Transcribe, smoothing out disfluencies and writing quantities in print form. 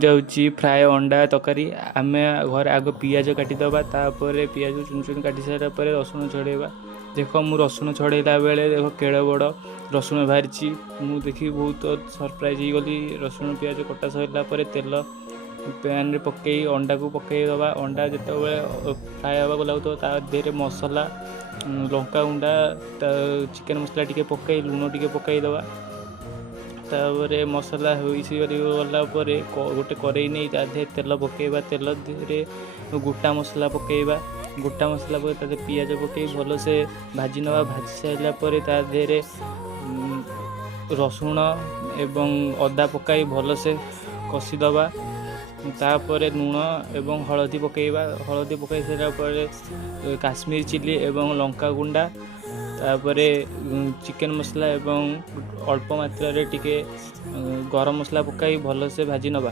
जाउची फ्राए अंडा तकारी आम घर आग पियाज काटिदबा तापर पियाज चुन चुन काटी सारा पर रसुण छड़ेबा। देख मु रसुण छड़ेला बेले देख केड़े बड़ रसुण बाहरी मु देखी बहुत सरप्राइज हो गली। रसुण पियाज कटा सरला तेल पैन रे पकई अंडा को पकईदबा। अंडा जिते फ्राए हाँक लगे ता देहरे मसला लंका गुंडा चिकेन मसला टी पकई लुण टी पकईदबा। तापर मसला गला गोटे कड़े नहीं तादे तेल पकईबा। तेल देहरे गोटा मसला पकईबा। गोटा मसला पर पियाज पकई भल से भाजी नवा। भाजी सारापर तादे रसुण एवं अदा पकाई भल से कषिदबा। तापर लुण एवं हलदी पकईबा। हलदी पकई सारापर काश्मीर चिली एवं लंका गुंडा तापर चिकेन मसला एवं अल्प मात्रा रे टिके गरम मसला पकाई भल से भाजी नवा।